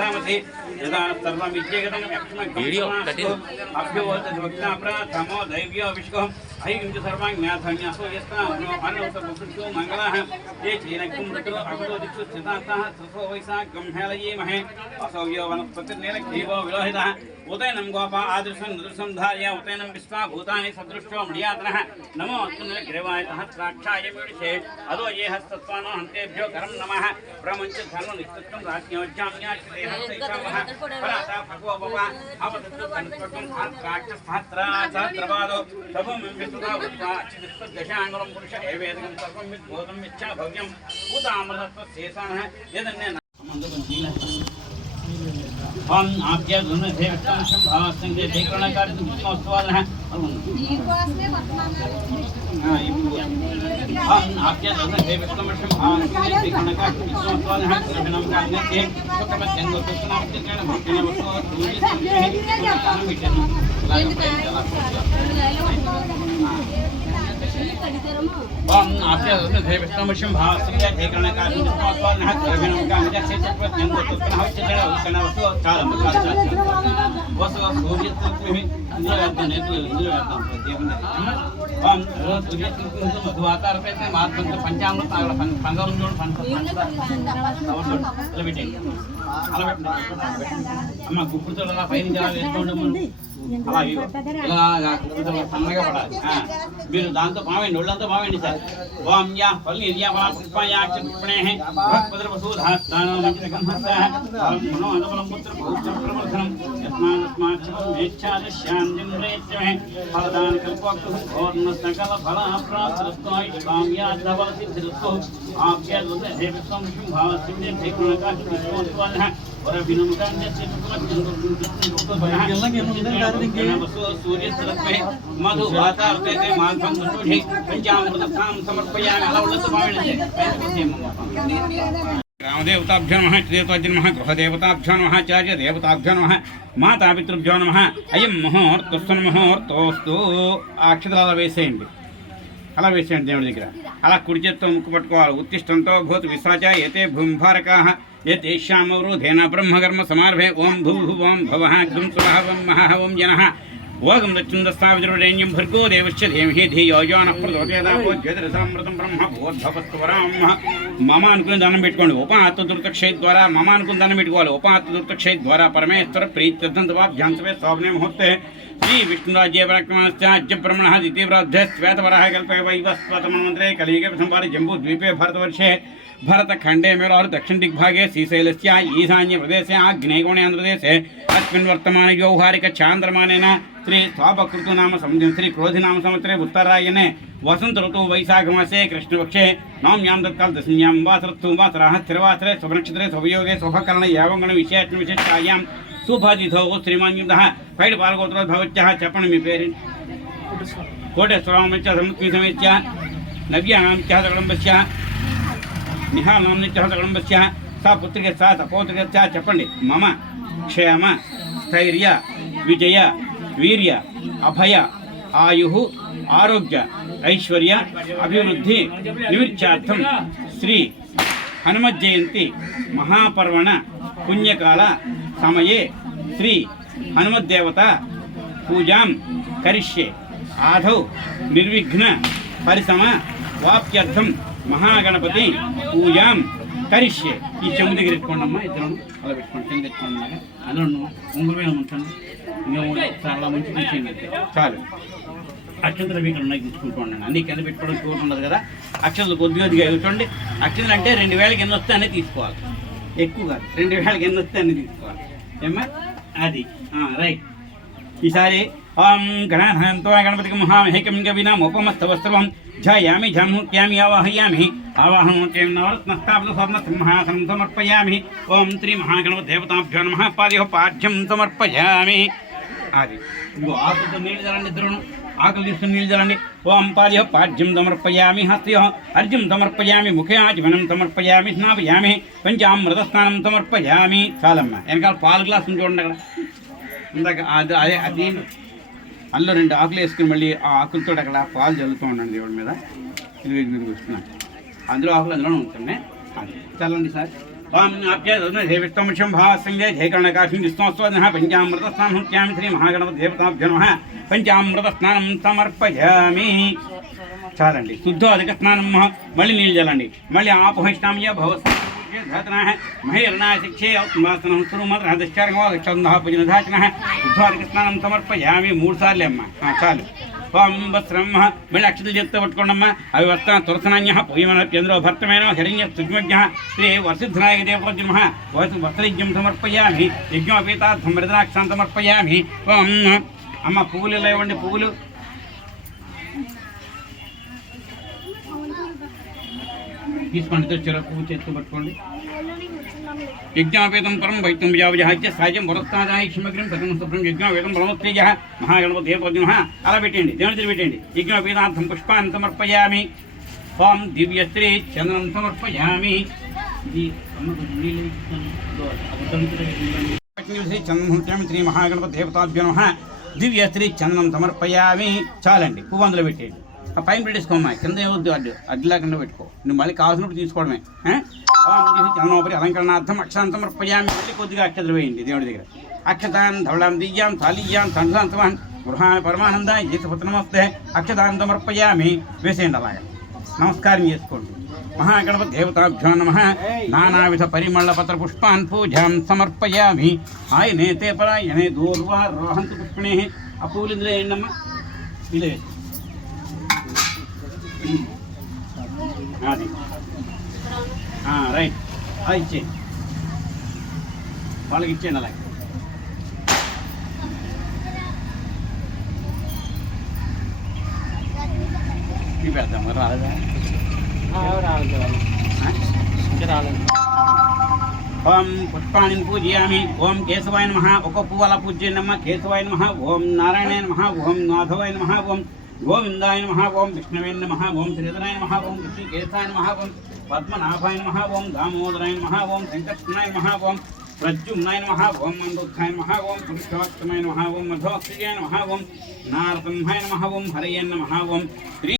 ददामसि यदा सर्वमित्येकं अभ्योवक्ताप्रथमो दैव्यो विष्णुः अयं च सर्वाज्ञातन्यासो यस्तानोतपुरुषो मङ्गलः ये चेनकं ऋतु अगतो दिक्षु स्थिताः ससो वैशाखं हेलयेमहे असौयो वनस्पतिर्निलक्षीवो विलोहितः उदयनं गोपा आदृशं नृदृशं धार्य उदयनं विश्वा भूतानि सदृष्टो मृयातनः नमो अस्तुनग्रेवाय सहस्राक्षाय मीडिषे अदो ये हस्तत्वानो हन्तेभ्यो करं नमः ब्रह्मञ्च धर्मं नित्यत्वं राज्ञोज्जाम्याश्रिते हस्तैषामः पराता भगवोपमा अवदत्तु तन्त्वं सहस्राक्षसहस्रासहस्रपादो सबं विस्तुता उद्वा अच्युतदशाङ्गुलं पुरुष एवेदकं सर्वं विद्बोधं इच्छा भव्यं भूतामृतत्वशेषानः यदन्य हम आपके धुन से उत्तम संभावना से देखना कार्य तो कितना स्वाद है हम आपके धुन से उत्तम संभावना से देखना कार्य तो कितना स्वाद है हम करने से तो कम जंगल तो नाम से कहना भक्ति ने उसको दूरी से काम मिटे हम आपके धुन से उत्तम संभावना से देखना कार्य तो कितना स्वाद है हम करने से तो जंगल तो नाम से कहना उसको చాలా వసు సూర్యత్వమి ఇంద్రవేత్తనే ఇంద్రవేత్తం हम मधुवातारपे मार्ग पंचामृत पंगम जोड़ अम्म गुप्पुतो पैन जला वेसुकोंడి అలా ఇలా సన్నగా పడాలి మీరు దాంతో పావేండి ఒళ్ళంతా పావేండి సార్ ఓం యా పల్లి యా వా పుష్పయాక్ష పుష్పణేః భక్పద్ర వసూధాస్తానో మంచితకంహస్సః మనో అనుబలం పుత్ర భూత్ర ప్రవర్ధనం యస్మాన్ మేచ్ఛాదశ్యాంజం రేత్యమే ఫలదాన కల్పక్తు పూర్ణ సకల ఫల ప్రాప్తస్తు కామ్యాదవల సిద్ధిరస్తు ఆప్య దుఃఖ దేవసం శుభావసిద్దే భేకుణకా పుష్పోత్పన్నః और विनम्रता से सूर्य सरस्वे मधु वातावते माघं दुष्टि पंचामृतं समर्पयामि अला उल्लस भावेन ग्रामदेवताभ्यो नमः देवताभ्यो नमः गृहदेवताभ्यो नमः आचार्य देवताभ्यो नमः मातापितृभ्यो नमः अयं मुहूर्तोस्तु अक्षराలు వేసేయండి అలా వేసేయండి దేవుడి దగ్గర అలా కుడి చేత్తో ముక్కు పట్టుకోవాలి ఉత్తిష్టంతో భూత విశ్వాచ ఏతే భూంభారకాః यतेषामवरोधेन ब्रह्मकर्म समारभे ओं भूभुवं भवः ग्ं स्वः वं महः वं जनः ओगं दच्छन्दस्ताविद्रुवरेण्यं भर्गो देवस्य धीमहि धियो यो नः प्रचोदयात् ज्योतिरसामृतं ब्रह्म भूर्भवस्वरां मम अनुकुल दानं పెట్టుకోండి ఉపాత్తు దుర్తక్షయ ద్వారా మమ అనుకుల దానం పెట్టుకోవాలి ఉపాత్తు దుర్తక్షయ ద్వారా పరమేశ్వర ప్రీత్యర్థం తవాభ్యాంసవే స్వామినే ముహూర్తే श्री विष्णुराज्य पराक्रमस्याज्य ब्रह्मणः द्वितीयप्राध्ये श्वेतवराह कल्पे वैवस्वतमन्वन्तरे कलियुगे प्रथमवारे जम्बूद्वीपे भारतवर्षे भरतखण्डे मेल और दक्षिण दिग्भागे श्रीशैलस्य ईशान्य प्रदेशे आग्नेयकोणे आन्ध्रप्रदेशे अस्मिन् वर्तमाने व्यवहारिक चान्द्रमानेन श्री स्वापकृतु नाम श्री क्रोधि नाम संवत्सरे उत्तरायणे वसंत ऋतु वैशाखमासे कृष्णपक्षे नवम्यां तत्काल दशम्यां वासरस्तु वासरः स्थिरवासरे शुभनक्षत्रे शुभयोगे शुभकरण यावगण विशेषायां सुभाजितो श्रीमान्युतः पैड पाल्गोत्रोद्भवत्यः चपण मी पेरि कोटेश्वरामश्च समुत्मिसमेत्य नव्यानां सकलम्बस्य निहानाम्नित्यः सकलम्बस्य सा पुत्रिके सा सपोत्रिके चपण्डि मम क्षेम स्थैर्य विजय वीर्य अभय आयुः आरोग्य ऐश्वर्य अभिवृद्धि निमित्तार्थं श्री हनुमत् जयंती महापर्वण पुण्यकाल समये श्री हनुमद्देवता पूजां करिष्ये आदौ निर्विघ्न परिसम वाप्यर्थं महागणपति पूजां करिष्ये ఈ చెంబు దగ్గర పెట్టుకోండమ్మా ఇద్దరు అలా పెట్టుకోండి కింద పెట్టుకోండి అందులో ఉంగరమైన ఉంచండి ఇంకా చాలా మంచి తీసేయండి చాలు అక్షంతలు ఇక్కడ ఉన్నాయి తీసుకుంటూ అన్ని కింద పెట్టుకోవడం చూడ ఉండదు కదా అక్షంతలు కొద్దిగా చూడండి అక్షంతలు అంటే 2000కి ఎన్ని వస్తే అనేది తీసుకోవాలి ఎక్కువ కాదు 2000కి ఎన్ని వస్తే అన్ని తీసుకోవాలి ఏమ్మా అది రైట్ ఈసారి ఓం గణాధనంతో గణపతికి మహామహేకం కవినాముపమస్తవస్త్రవం ఝాయామి ఝాముక్యామి ఆవాహయామి ఆవాహనం నవరత్నస్థాపిత స్వర్ణసింహాసనం సమర్పయామి ఓం శ్రీ మహాగణపతిదేవతాభ్యో నమః పాదయోః పాఠ్యం సమర్పయామి అది ఇంకో ఆకులతో నీళ్ళు చల్లండి ఇద్దరును ఆకులు తీసుకుని నీళ్ళు చల్లండి ఓం పాదయోః పాఠ్యం సమర్పయామి హస్తయోః అర్ఘ్యం సమర్పయామి ముఖే ఆచమనం సమర్పయామి స్నాపయామి పంచామృతస్నానం సమర్పయామి చాలమ్మ వెనకాల పాలు గ్లాసులు చూడండి అక్కడ ఇందాక అదే అది అందులో 2 ఆకులు వేసుకుని మళ్ళీ ఆ ఆకులతో అక్కడ పాలు చల్లుతూ ఉండండి దేవుడి మీద ఇది వస్తున్నాను అందులో ఆకులు అందులోనే ఉంటున్నాయి చల్లండి సార్ ओम नाप्यविष्टमुषं भावसंजय जयकर्णकाशिं विष्णुस्वनः पंचामृतस्नानं हृत्यामि श्री महागणपतिदेवताभ्यो नमः पंचामृतस्नानं समर्पयामि చాలండి శుద్ధోదక స్నానం మళ్ళీ నీళ్ళు చల్లండి మళ్ళీ ఆపోహిష్టామ్య భవస్నాయ మహేర్నాయ శిక్షే వాసనం సురుమద్రహదశ్చారంగోదక్షందాపజనధాచన శుద్ధోదక స్నానం సమర్పయామి 3 సార్లు అమ్మ చాలు ఓం వస్త్రమ్మ మళ్ళీ అక్షతలు చేత్తో పట్టుకోండమ్మ అవి వస్త్ర తులసనాన్య పూయమన చంద్రో భర్తమైన హిరణ్య సుజ్మజ్ఞ శ్రీ వసిద్ధనాయక దేవోజన్మ వస్త్రయజ్ఞం సమర్పయామి యజ్ఞోపేతార్థం మృదనాక్షాం సమర్పయామి ఓం అమ్మ పువ్వులు లేవండి పువ్వులు తీసుకోండి తెచ్చారు పువ్వు చేస్తూ పట్టుకోండి యజ్ఞాపేతం పరం వైద్యం వ్యావజాహ్య సాధ్యం వరస్తాదాయ క్షమగ్రం ప్రథమ శుభ్రం యజ్ఞాపేతం పరమోత్తేజ మహాగణపతిపద్మ అలా పెట్టండి దేవుడి పెట్టండి యజ్ఞాపేతార్థం పుష్పాన్ని సమర్పయామి ఓం దివ్యశ్రీ చందనం సమర్పయామి ఇది చందనం శ్రీ మహాగణపతి దేవతాభ్యో నమః దివ్యశ్రీ చందనం సమర్పయామి చాలండి పువ్వు అందులో పెట్టండి ఆ పైన పెట్టేసుకోమ్మా కింద ఏమొద్దు అడ్డులా కింద పెట్టుకో నువ్వు మళ్ళీ కావాల్సినప్పుడు తీసుకోవడమే చందనోపరి అలంకరణార్థం అక్షతాన్ని సమర్పయామి మళ్ళీ కొద్దిగా అక్షతలు వేయండి దేవుడి దగ్గర అక్షతాన్ ధవళాం దియ్యాం తాళీయాం తండ్రాంతమాన్ గృహాన పరమానందాయ జీతపుత్రమస్తే అక్షతాన్ని సమర్పయామి వేసేయండి అలాగా నమస్కారం చేసుకోండి మహాగణపతి దేవతాభ్యో నమః నానావిధ పరిమళ పత్ర పుష్పాన్ పూజాం సమర్పయామి ఆయనేతే పరాయణే దూర్వా రోహంతు పుష్పిణే ఆ పూలు ఇందులో వేయండమ్మా ఇదే అది రైట్ అది ఇచ్చేయండి వాళ్ళకి ఇచ్చేయండి అలాగే పెడతాం రాలేదా రాలేదు ఓం పుష్పాణి పూజయామి ఓం కేశవాయ నమః ఒక పువ్వు అలా పూజ చేయండి అమ్మ కేశవాయ నమః ఓం నారాయణాయ నమః ఓం మాధవాయ నమః ఓం గోవిందాయ నమః ఓం విష్ణవే నమః ఓం శ్రీధరాయ నమః ఓం కృష్ణకేశాయ నమః ఓం పద్మనాభాయ నమః ఓం దామోదరాయ నమః ఓం వెంకటకృష్ణాయ నమః ఓం ప్రద్యుమ్నాయ నమః ఓం మందుద్ధాయ నమః ఓం పురుషోత్తమాయ నమః ఓం మధోస్త్రియాయ నమః ఓం నారసింహాయ నమః ఓం హరయే నమః ఓం శ్రీ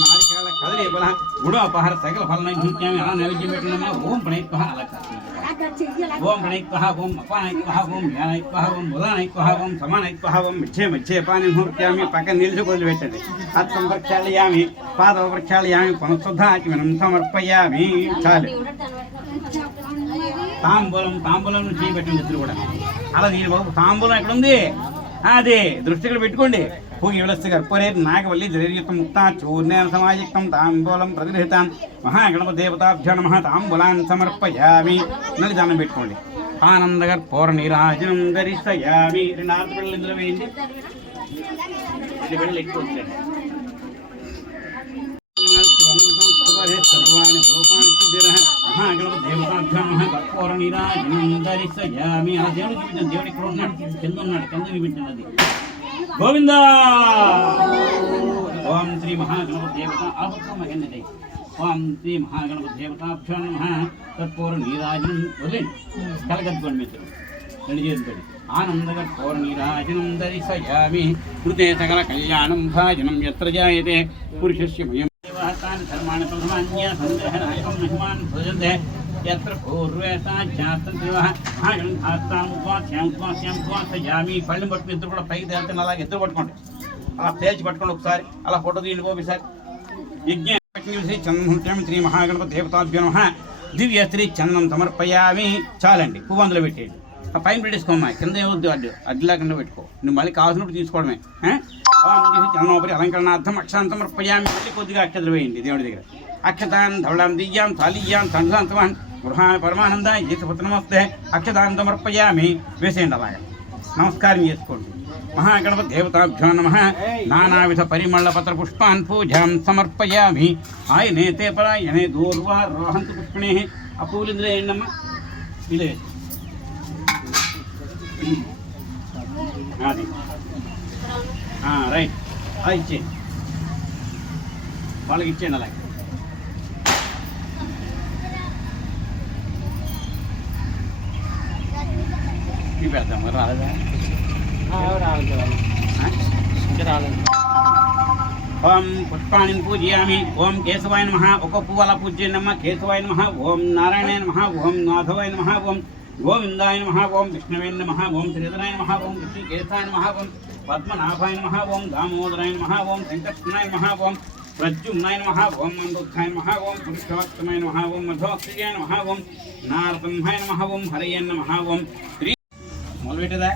నారికేళ కదలే బల గుడోపహార సకల ఫలనైజ్ఞామి అలా నైవేద్యం పెట్టినమ్మా ఓం ప్రణయిత్వః అలా ఓం ప్రణయిత్వః ఓం అపానయిత్వః ఓం జ్ఞానయిత్వః ఓం బుధానయిత్వః ఓం సమానయిత్వః ఓం మిచ్చే మధ్యే పాని ముహూర్త్యామి పక్కన నిలిచి వదిలిపెట్టండి హస్తం ప్రక్షాళయామి పాదవ ప్రక్షాళయామి పునఃశుద్ధాచమనం సమర్పయామి చాలు తాంబూలం చేయబెట్టండి ఇద్దరు కూడా అలా దీని బాబు తాంబూలం ఎక్కడ ఉంది అదే దృష్టి ఇక్కడ పెట్టుకోండి భోగి విలస్తి కర్పూరే నాగవల్లి ద్రవ్యయుక్తం ముక్తా చూర్ణేన సమాయుక్తం తాంబూలం ప్రతిగృహీతాం మహాగణపతి దేవతాభ్యో నమః తాంబూలాన్ని సమర్పయామి నది దానం పెట్టుకోండి ఆనందకర్పూర నీరాజనం ధరిష్యామి 2 ఆరతి బిళ్ళలు ఇందులో వేయండి బిళ్ళలు ఎక్కువ వచ్చాయి మహాగణపతి దేవతాభ్యో నమః కర్పూర నీరాజనం ధరిష్యామి ఆ దేవుడు చూపించండి దేవుడు ఇక్కడ ఉన్నాడు కింద ఉన్నాడు కింద చూపించండి అది గోవిందా ఓం శ్రీ మహాగణపతి దేవత ఆపత్మహేంద్రై ఓం శ్రీ మహాగణపతి దేవతాభ్యో నమః కర్పూర నీరాజనం వదిలేండి కలగద్దుకోండి మిత్రులు 2 చేతులు ఆనందకర్పూర నీరాజనం ధరిష్యామి కృతే సకల కళ్యాణం భాజనం యత్ర జాయతే పురుషస్య భయం దేవతాని ధర్మాణి ప్రథమాన్య సంగ్రహణాయకం మహిమాన్ భజంతే यत्र పూర్వేసామి పళ్ళని పట్టుకుని ఇద్దరు కూడా పైకి తేలితే అలాగే ఇద్దరు పట్టుకోండి అలా తేల్చి పట్టుకోండి ఒకసారి అలా ఫోటో తీయండి ఒకసారి యజ్ఞ చందనం శ్రీ మహాగణపతి దేవతాభ్యో నమః దివ్యశ్రీ చందనం సమర్పయామి చాలండి పువ్వు అందులో పెట్టేయండి ఆ పైన పెట్టేసుకోమ్మా కింద ఏమొద్దు అడ్డులా కింద పెట్టుకో నువ్వు మళ్ళీ కావాల్సినప్పుడు తీసుకోవడమే చందనోపరి అలంకరణార్థం అక్షతాన్ని సమర్పయామి మళ్ళీ కొద్దిగా అక్షతలు వేయండి దేవుడి దగ్గర అక్షతాన్ ధవళాం దియ్యాం తాళీయాం తండ్రాంతమాన్ గృహాన పరమానందాయ జీతపుత్రమస్తే అక్షతాన్ని సమర్పయామి వేసేయండి అలాగా నమస్కారం చేసుకోండి మహాగణపతి దేవతాభ్యో నమః నానావిధ పరిమళ పత్ర పుష్పాన్ పూజాం సమర్పయామి ఆయనేతే పరాయణే దూర్వా రోహంతు పుష్పిణే ఆ పూలు ఇందులో వేయండమ్మా ఇదే అది రైట్ అది ఇచ్చేయండి వాళ్ళకి ఇచ్చేయండి అలాగే పెడతాం రాలేదా రాలేదు ఇంకా రాలేదు ఓం పుష్పాణి పూజయామి. ఓం కేశవాయ నమః. ఒక పువ్వు అలా పూజ చేయండి అమ్మ. కేశవాయ నమః. ఓం నారాయణాయ నమః. ఓం మాధవాయ నమః. ఓం గోవిందాయ నమః. ఓం విష్ణవే నమః. ఓం శ్రీధరాయ నమః. ఓం ఋషికేశాయ నమః. ఓం పద్మనాభాయ నమః. ఓం దామోదరాయ నమః. ఓం సంకర్షణాయ నమః. ఓం ప్రద్యుమ్నాయ నమః. ఓం మందుత్థాయ నమః. ఓం పురుషోత్తమాయ నమః. ఓం మధోక్షయాయ నమః. ఓం నారసింహాయ నమః. ఓం హరయే నమః. ఓం శ్రీ మొదలుపెట్టదా.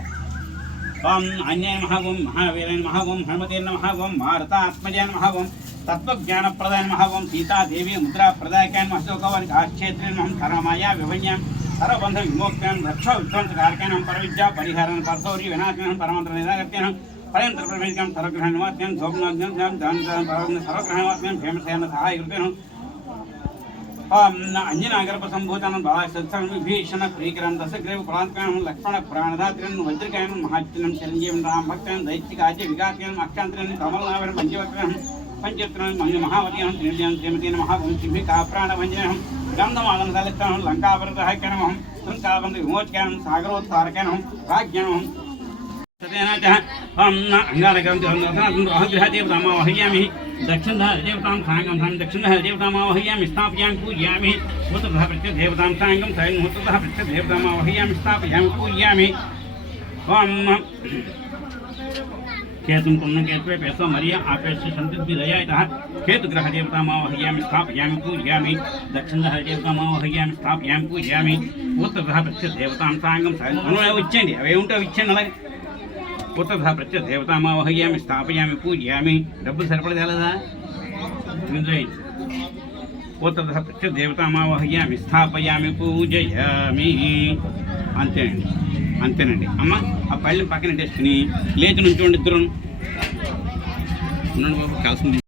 ఓం ఆంజనేయ నమః. ఓం మహావీరాయ నమః. ఓం హనుమతే నమః. ఓం భారతాత్మజాయ నమః. ఓం తత్వజ్ఞానప్రదాయ నమః. ఓం సీతాదేవి ముద్రాప్రదాయకాయ నమః. శోకవానికి ఆశ్చేత్రే నమః. సరమాయా విభజ్యాం సర్వబంధ విమోక్త్యాం రక్ష విధ్వంసకారకానం పరవిద్యా పరిహారం పరసౌర్య వినాశనం పరమంత్ర నిరాగత్యానం పర్యంతర ప్రవేశం సర్వగ్రహణవాత్యం సోమనాథ్యం సర్వగ్రహణవాత్యం భీమసేన సహాయకృత్యం. ఓం అంజనాగర్భ సంభూతానం బాలసత్సం విభీషణ ప్రీకరం దశగ్రీవ ప్రాంతకానం లక్ష్మణ ప్రాణదాత్రిన్ వజ్రకాయనం మహాత్యం చిరంజీవం రామ భక్తం దైత్యకాజ్య విఘాత్యం అక్షాంతరం కమలనాభం పంచవక్రం పంచత్రం మంగ మహావతీయం త్రిజయం శ్రీమతీ నమః. ఓం శిభికా ప్రాణభంజనం గంధమాలం సలిత్తం లంకావరదహకరణం శృంఖాబంధ విమోచకనం సాగరోత్తారకనం రాజ్ఞనం अंगारग्रहदेवतामावह्यामि दक्षिणदेवतां साङ्गं दक्षिणदेवतामावह्यामि स्थापयामि पूजयामि उत्तरतः प्रत्यदेवतां साङ्गं उत्तरतः प्रत्यदेवतामावह्यामि स्थापयामि पूजयामि. ओम केतुं कुम्भकेतुवे पेसो मरिया आपेस्य सन्तिर्विदयायतः केतुग्रहदेवतामावह्यामि स्थापयामि पूजयामि दक्षिणदेवतामावह्यामि स्थापयामि पूजयामि उत्तरतः प्रत्यदेवतां साङ्गं ఇచ్చేయండి అవి ఏముంటే ఇచ్చేయండి. అలాగే उत्तरतः प्रत्यदेवतामावह्यामि स्थापयामि पूजयामि. డబ్బులు సరిపడదా? उत्तरतः प्रत्यदेवतामावह्यामि स्थापयामि पूजयामि. అంతేనండి అమ్మ. ఆ పళ్ళని పక్కన వేసుకుని లేచి నుంచోండి ఇద్దరు. బాబు కాల్సింది.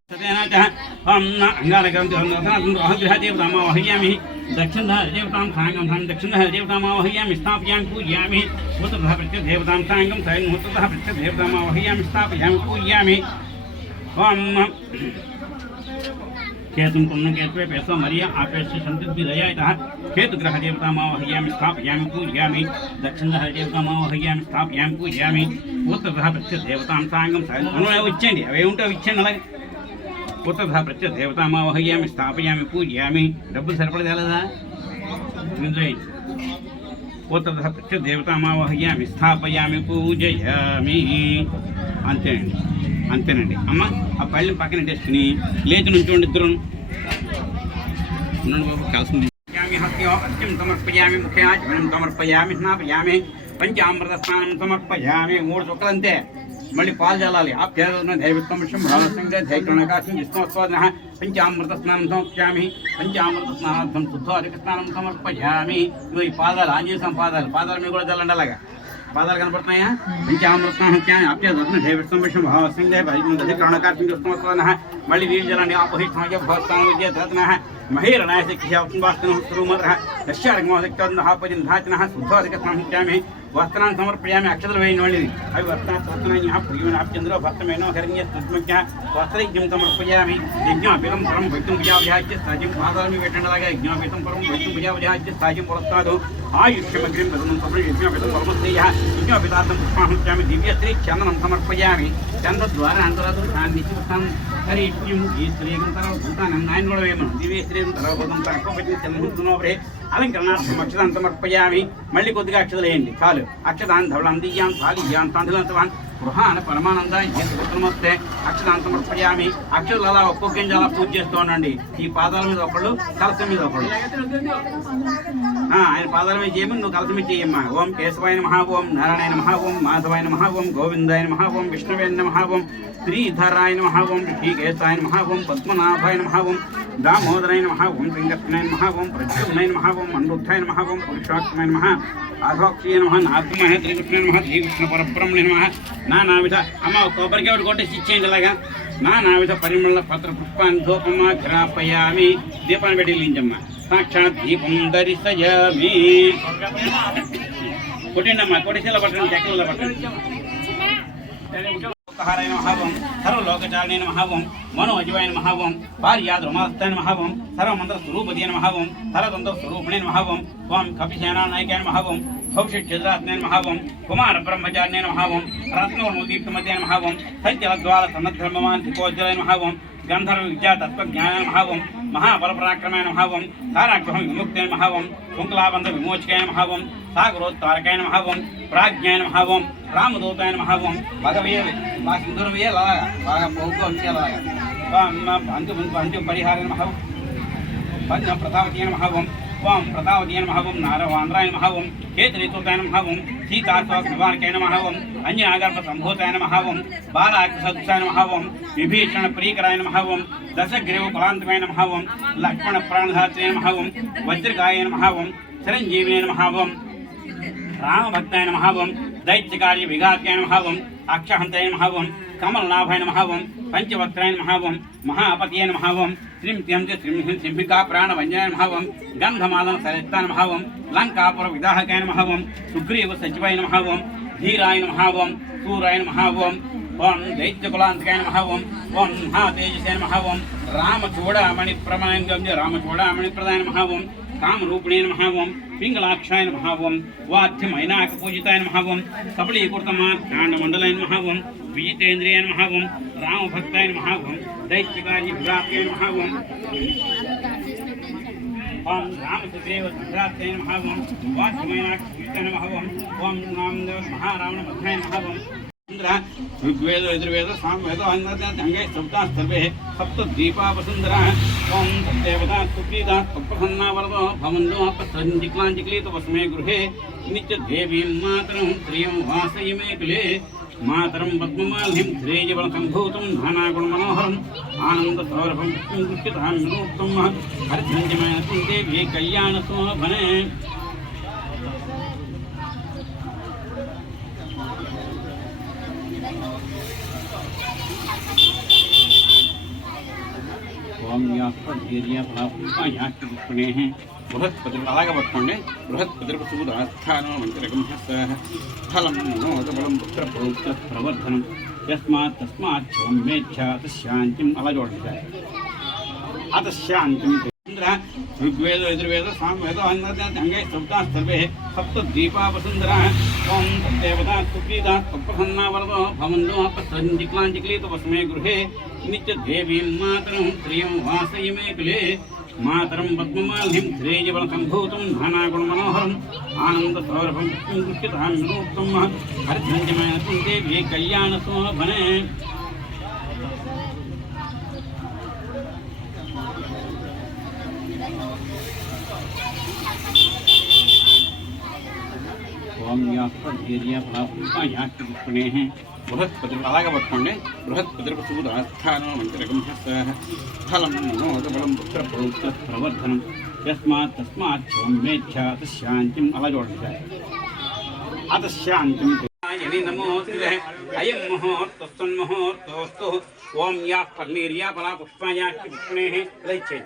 अंगारग्रहदेवतामावह्यामि दक्षिणदेवतां साङ्गं दक्षिणदेवतामावह्यामि स्थापयामि पूजयामि. उत्तरतः प्रत्यदेवतां साङ्गं उत्तरतः प्रत्यदेवतामावह्यामि स्थापयामि पूजयामि. ओम केतुं कुम्भकेतुवे पेसो मरिया आपेस्य सन्तिर्विदयायतः केतुग्रहदेवतामावह्यामि स्थापयामि पूजयामि दक्षिणदेवतामावह्यामि स्थापयामि पूजयामि. उत्तरतः प्रत्यदेवतां साङ्गं ఇచ్చేయండి అవి ఏముంటే ఇచ్చేయండి. అలాగే उत्तरतः प्रत्यदेवतामावह्यामि स्थापयामि पूजयामि. డబ్బులు సరిపడదా? उत्तरतः प्रत्यदेवतामावह्यामि स्थापयामि पूजयामि. అంతేనండి అమ్మ. ఆ పళ్ళని పక్కన వేసుకుని లేచి నుంచోండి ఇద్దరు. బాబు కాల్సింది. హస్త్యం సమర్పయామి ముఖ్యాచమనం సమర్పయామి స్నాపయామి పంచామృత స్నానం సమర్పయామి. 3 చుక్కలు అంతే. మళ్ళీ పాలు చల్లాలి. ఆప్యాయన దైవత్వం భావసంగ దైవకాశం విష్ణోత్వాదన పంచామృత స్నానం సమర్పయామి. పంచామృత స్నానార్థం శుద్ధోదక స్నానం సమర్పయామి. ఇవి ఈ పాదాలు ఆంజనేయ పాదాల మీద కూడా చల్లండి. అలాగా పాదాలు కనపడుతున్నాయా? పంచామృత స్నానం ఆప్యాయన దైవత్వం భావసంగ దైవకాశం విష్ణోత్వాదన. మళ్ళీ నీళ్ళు చల్లండి. ఆపహిష్టాయ భవస్థాన మహేరణాయ శిక్షాస్తుమర్హ దశ్యారకమోదక్తాపజిధాచిన శుద్ధోదక స్నానం వస్త్రాన్ని సమర్పయామి. అక్షతలు వేయండి వాళ్ళని. అవి వస్త్రాన్ని భర్తమేనో హరిణ్య సుజ్ఞ వస్త్రయజ్ఞం సమర్పయామి. యజ్ఞాపీతం పరం వైద్యం భుజాభ్యాజ్య స్థాజ్యం పాదాలను పెట్టండి. అలాగే యజ్ఞాపీతం పరం వైద్యం భుజాభ్యాజ్య స్థాజ్యం పురస్తాదు ఆయుష్యమగ్రిం ప్రథమం సమయం యజ్ఞాపీతం పరమస్త్రీయ యజ్ఞాపీతార్థం పుష్పాహుత్యామి. దివ్యశ్రీ చందనం సమర్పయామి. చంద్రద్వారా అంతరాదు నిత్యం హరిష్యం ఈ స్త్రీగం తర్వాత భూతానం ఆయన కూడా వేయమను. దివ్యశ్రీగం తర్వాత భూతం తక్కువ పెట్టిన చంద్రహుతునోపరే అలంకరణార్థం అక్షతాన్ని సమర్పయామి. మళ్ళీ కొద్దిగా అక్షతలు వేయండి. చాలు. అక్షతాన్ని ధవళందీయాం తాళీయాం తాండులంతవాన్ గృహాన పరమానందాయ పుత్రమస్తే అక్షతాన్ని సమర్పయామి. అక్షతలు అలా ఒక్కొక్క గింజ అలా పూజ చేస్తూ ఉండండి. ఈ పాదాల మీద ఒకళ్ళు కలసం మీద ఒకళ్ళు. ఆయన పాదాల మీద చేయమని నువ్వు కలసం మీద చేయమ్మా. ఓం కేశవాయ నమః. ఓం నారాయణ నమః. ఓం మాధవాయ నమః. ఓం గోవిందాయ నమః. ఓం విష్ణవే నమః. ఓం శ్రీధరాయ నమః. ఓం ఋషికేశాయ నమః. ఓం పద్మనాభాయ నమః. ఓం దామోదరాయ నమః. ఓం సంకర్షణాయ నమః. ఓం ప్రద్యుమ్నాయ నమః. ఓం అనిరుద్ధాయ నమః. ఓం పురుషోత్తమాయ నమః. ఆధోక్షయ నమః. నారసింహాయ శ్రీకృష్ణ నమః. శ్రీకృష్ణ పరబ్రహ్మణ్య నమః. నానావిధ అమ్మ కొబ్బరికాయ ఒకటి కొట్టేసి ఇచ్చేయండి. అలాగా నానావిధ పరిమళ పత్ర పుష్పాన్ని ధూపమా ఘ్రాపయామి. దీపాన్ని పెట్టి వెలిగించమ్మ. సాక్షాత్ దీపం దర్శయామి. కొట్టిండమ్మా. కొట్టేసేలా పట్టండి. చెక్కలలో పట్టండి. సర్వదుఃఖహారాయ నమః ఓం సర్వలోకచారిణే నమః ఓం మనోజవాయ నమః ఓం భార్యాద్రుమాస్తాయ నమః ఓం సర్వమంత్రస్వరూపదే నమః ఓం సర్వతంత్రస్వరూపిణే నమః ఓం ఓం కపిసేనానాయకాయ నమః ఓం భవిష్యక్షేత్రాత్మే నమః ఓం కుమార బ్రహ్మచారిణే నమః ఓం రత్నోన్ముదీప్తమతే నమః ఓం సత్యలద్వార సన్నద్ధర్మమాన్ త్రికోజ్జలాయ నమః ఓం గంధర్వ విద్యా తత్వజ్ఞానాయ నమః ఓం మహాబలపరాక్రమాయ నమః ఓం కారాగ్రహం విముక్తాయ నమః ఓం కుంకులాబంధ విమోచకాయ నమః ఓం సాగరోత్తారకాయ నమః ఓం ప్రాజ్ఞాయ నమః ఓం రామదూతాయ నమః ఓం భగవేయ మా సింధురవే లాగా బాగా పోగు వచ్చేలాగా పంచు పరిహార నమః ఓం పంచ ప్రతావతీయ నమః ఓం ఓం ప్రతావతీయ నమః ఓం నారవాంద్రాయ నమః ఓం కేతురీతూతాయ నమః ఓం సీతాత్వనివారకాయ నమః ఓం అన్యాగర్భ సంభూతాయ నమః ఓం బాలాగ్రసదృశాయ నమః ఓం విభీషణ ప్రీకరాయ నమః ఓం దశగ్రీవ కులాంతమాయ నమః ఓం లక్ష్మణ ప్రాణధాత్రే నమః ఓం వజ్రకాయ నమః ఓం చిరంజీవినే నమః ఓం రామభక్తాయ నమః ఓం దైత్యకార్య విఘాత్యాయ నమః ఓం అక్షహంతాయ నమః ఓం కమలనాభాయ నమః ఓం పంచవక్త్రాయ నమః ఓం మహాపతియే నమః ఓం సింహికా ప్రాణవంజనాయ నమః ఓం గంధమాదన సరిత్తాయ నమః ఓం లంకాపుర విదాహకాయ నమః ఓం సుగ్రీవ సచివాయ నమః ఓం ధీరాయ నమః ఓం సూరాయ నమః ఓం ఓం దైత్యకులాంతకాయ నమః ఓం ఓం మహాతేజసాయ నమః ఓం రామచూడామణి ప్రదాయ నమః ఓం కామరూపిణే నమః ఓం పింగళాక్షాయ నమః ఓం వాద్యమైనాక పూజితాయ నమః ఓం కపళీకృతమార్కాండమండలాయ నమః ఓం విజితేంద్రియ నమః ఓం రామభక్తాయ నమః ఓం దైత్యకార్య విఘాత్యాయ నమః ఓం ఓం రామసుగ్రీవ సంఘాత్యాయ నమః ఓం వాద్యమైనాక పూజితాయ నమః ఓం ఓం మహారావణ మధ్యాయ నమః ఓం ऋग्वेद यजुर्वेद सामवेद अंगे सप्ता सर्वे सप्तद्वीपा वसुंधरा ओं देवता सुप्रीता तत्प्रसन्ना वरदो भवन्तो अपसंजिक्लांजिक्लीत वस्मे गृहे नित्य देवीं मातरं श्रियं वासयिमे कुले मातरं पद्ममालिं श्रेयवल संभूतं नानागुणमनोहरम् आनन्दसौरभं कृत्यतां विनूक्तं हरिञ्जमयं देवी कल्याणशोभने ఓం యాస్పర్యాపుణే బృహస్పతి అలాగే పట్టుకోండి బృహస్పతి సూదాస్థానం మంత్రకం ఫలం మనోదబలం పుత్ర పౌత్ర ప్రవర్ధనం తస్మాత్ మేచ్ఛాశాంతిం అలా చూడండి అతశాంతిం ఋగ్వేద యజుర్వేద సామవేద అంగే సప్తా సర్వే సప్తద్వీపా వసుంధరా ఓం దేవతా సుప్రీతా తత్ప్రసన్నా వరదో భవంతో అపసంజిక్లాంజిక్లీత వస్మే గృహే నిత్య దేవీం మాతరం శ్రియం వాసయిమే కులే మాతరం పద్మమాలిం శ్రేయవల సంభూతం నానాగుణమనోహరం ఆనందసౌరభం కృత్యతాం వినూక్తం హరిధ్వంజమయసం దేవీ కళ్యాణశోభనే ఓం యాస్పర్యాపుణే బృహస్పతి అలాగే పట్టుకోండి బృహస్పతి సూదాస్థానం మంత్రకం ఫలం మనోదబలం పుత్ర పౌత్ర ప్రవర్ధనం తస్మాత్ మేచ్ఛాశాంతిం అలా చూడండి అతశాంతిం నమోస్తుతే అయం ముహూర్తోస్తన్ముహూర్తోస్తు ఓం యాఫల్నీర్యాఫలా పుష్పాయాక్షి పుష్పణే లైచ్చేది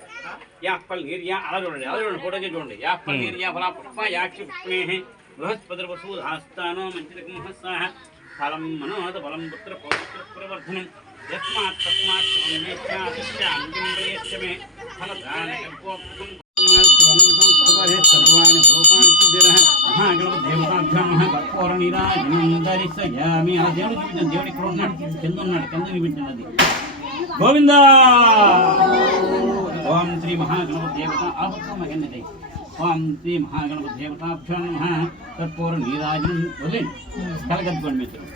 యాఫల్నీర్యా అలా చూడండి ఫోటోకి చూడండి యాఫల్నీర్యాఫలా పుష్పాయాక్షి పుష్పణే బృహస్పతి వసూధాస్థానో మంచిరకం ఫలం మనోదబలం పుత్ర పౌత్ర ప్రవర్ధనం యస్మాత్ మే ఫలదానకల్పోక్తం సర్వాణి రూపాణి సిద్ధిరః మహాగణపదేవతాభ్యాం కర్పూర నీరాజనం దర్శయామి ఆ దేవుడు చూపించండి దేవుడు ఇక్కడ ఉన్నాడు కింద ఉన్నాడు కింద చూపించండి గోవిందా ఓం శ్రీ మహాగణపతి దేవత ఆపత్మగన్నది ఓం శ్రీ మహాగణపతి దేవతాభ్యో నమః కర్పూర నీరాజనం వదిలేండి కలగద్దుకోండి మిత్రులు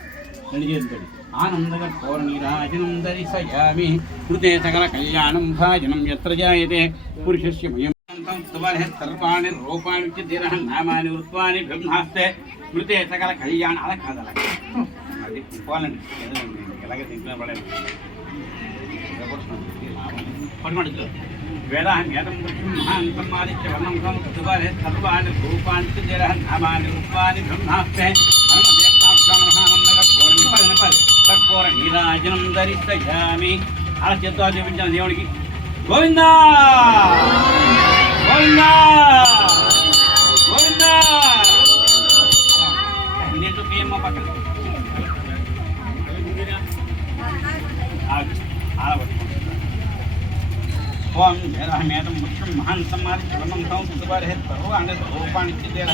రెండు చేతుకోండి ఆనందకర్పూర నీరాజనం దర్శయామి కృతే సకల కళ్యాణం భాజనం యత్ర జాయతే పురుషస్య మయం సర్వాణి రూపాణి చిద్ధిరః నామాని వృత్వాని బ్రహ్మాస్తే కృతే సకల కళ్యాణ అలా కాదు అలా అది పోవాలండి ఎలాగే తింటున్నా పడేది పట్టుకోండి వేదాహం మహాంతం ఆదిత్య వర్ణం సంవారే సర్వాణి రూపాణి చిద్ధిరః నామాని వృత్వాని బ్రహ్మాస్తే కర్పూర నీరాజనం ధరిస్తామి అలా చేత్తో చూపించాను దేవుడికి గోవిందా గోవిందా గోవిందా పక్కన మహాంతం మాది చివమంతం పుట్టుబారే పరువు అంటే రూపాన్ని ఇచ్చేదేలా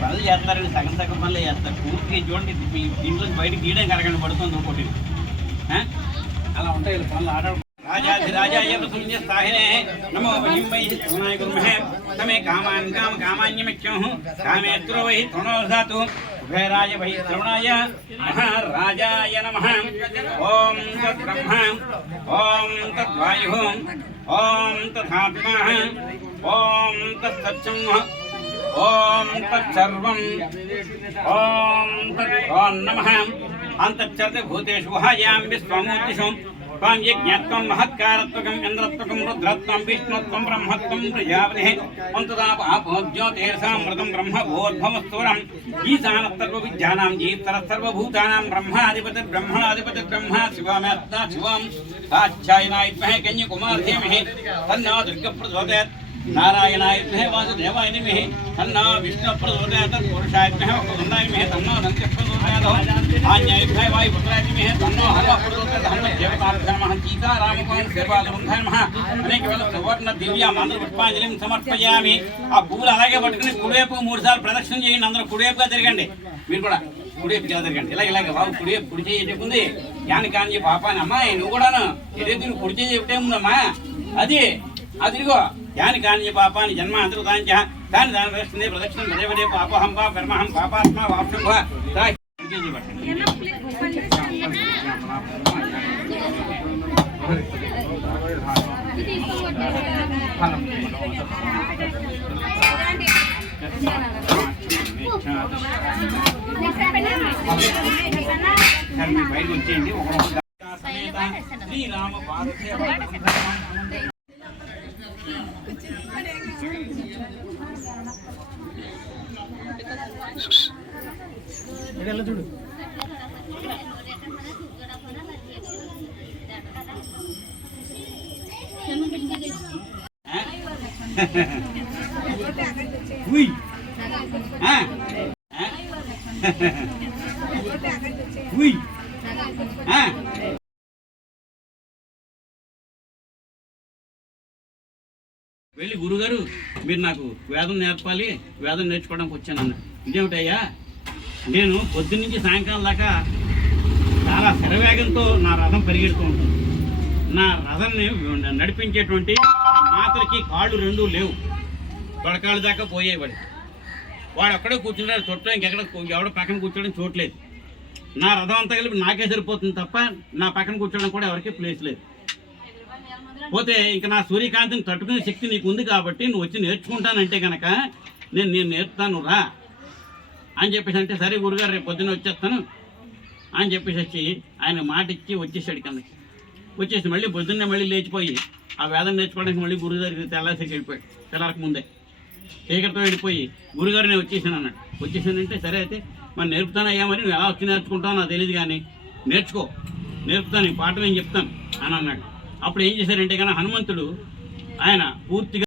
పనులు చేస్తారండి, సగం సగం పనులు చేస్తారు. పూర్తిగా చూడండి, మీ ఇంట్లో బయటకు తీయడం కరగండి పడుతుంది ఇంకోటి. అలా ఉంటాయి పనులు ఆడ राजाधिराजाय प्रसन्न साहिने नमो वहिमहि सोनाय गुरुमहे तमे कामान् काम कामान्यमिच्छुः कामेत्रो वहि तृणोधातु उभयराय वहि श्रवणाय महाराजाय नमः। ओम तद्ब्रह्म ओम तद्वायुः ओम तथात्मा ओम तत्सत्यं ओम तत्सर्वम् ओम तद् नमः। अंतच्चरते भूतेषु गुहायां विश्वमूर्तिषु त्वं यज्ञत्वं महत्कारत्वकं इन्द्रत्वकं रुद्रत्वं विष्णुत्वं ब्रह्मत्वं प्रजापतिः अन्तदाप आपो ज्योतिर्सामृतं ब्रह्मभूर्भवस्तुरम् ईशानस्तर्वविद्यानां जीवतरस्तर्वभूतानां ब्रह्माधिपतिर्ब्रह्मणाधिपतिर्ब्रह्मा शिवामेत्ता शिवं साक्षायनाय विद्महे कन्याकुमारी धीमहि तन्नो दुर्गाप्रचोदयात् नारायणाय विद्महे वासुदेवाय धीमहि तन्नो विष्णुप्रचोदयात् तत्पुरुषाय विद्महे वक्रतुण्डाय धीमहि तन्नो नन्दिप्रचोदयात् आञ्जनेयाय विद्महे वायुपुत्राय धीमहि तन्नो हनुमत्प्रचोदयात् हनुमद्देवताभ्यां नमः। सीतारामकोण सेवालवन्धाय नमः। అనేక వేల సువర్ణ దివ్య మంత్ర పుష్పాంజలిని సమర్పయామి। ఆ పువ్వులు అలాగే పట్టుకుని కుడివైపు 3 సార్లు ప్రదక్షిణ చేయండి। అందరూ కుడివైపుగా తిరగండి, మీరు కూడా కుడివైపుగా తిరగండి। ఇలాగ బాబు కుడివైపు కుడి చేయి చెప్పుంది జ్ఞాని కాని పాపాని అమ్మాయి నువ్వు కూడాను ఏదైతే నువ్వు కుడి చేయి చెప్తే ఉందమ్మా అది అదిగో జ్ఞాని కాని పాపాని జన్మ అంతర్దాంచ దాని దాని ప్రదక్షిణ ప్రదక్షిణ పదే పదే పాపహం పా కర్మహం పాపాత్మ వాప్సం బయటకు వచ్చేయండి। శ్రీరామ చూడు వెళ్ళి గురుగారు మీరు నాకు వేదం నేర్పాలి, వేదం నేర్చుకోవడానికి వచ్చాను అన్న. ఇదేమిటయ్యా, నేను పొద్దున్నుంచి సాయంకాలం దాకా చాలా శరవేగంతో నా రథం పరిగెడుతూ ఉంటుంది. నా రథంని నడిపించేటువంటి మాత్రకి కాళ్ళు 2 లేవు, తొడకాళ్ళ దాకా పోయేవాడు. వాడు అక్కడే కూర్చుంటాడు, చుట్టూ ఇంకెక్కడ ఎవడో పక్కన కూర్చోవడం చూడలేదు. నా రథం అంతా కలిపి నాకే సరిపోతుంది తప్ప నా పక్కన కూర్చోవడం కూడా ఎవరికి ప్లేస్ లేదు. పోతే ఇంకా నా సూర్యకాంతిని తట్టుకునే శక్తి నీకు ఉంది కాబట్టి నువ్వు వచ్చి నేర్చుకుంటానంటే కనుక నేను నేర్పుతాను రా అని చెప్పేసి అంటే, సరే గురుగారు రేపు పొద్దున్న వచ్చేస్తాను అని చెప్పేసి వచ్చి ఆయన మాట ఇచ్చి వచ్చేసాడు కిందకి. వచ్చేసి మళ్ళీ పొద్దున్నే మళ్ళీ లేచిపోయి ఆ వేదం నేర్చుకోవడానికి మళ్ళీ గురుగారికి తెల్లారికి వెళ్ళిపోయాడు. తెల్లారకు ముందే చీకటితో వెళ్ళిపోయి గురుగారు నేను వచ్చేసాను అన్నాడు. వచ్చేసానంటే సరే అయితే మరి నేర్పుతానయ్యా, మరి నువ్వు ఎలా వచ్చి నేర్చుకుంటావు నాకు తెలియదు కానీ నేర్పుతాను, ఈ పాట నేను చెప్తాను అని అన్నాడు. అప్పుడు ఏం చేశారంటే కన్నా హనుమంతుడు ఆయన పూర్తిగా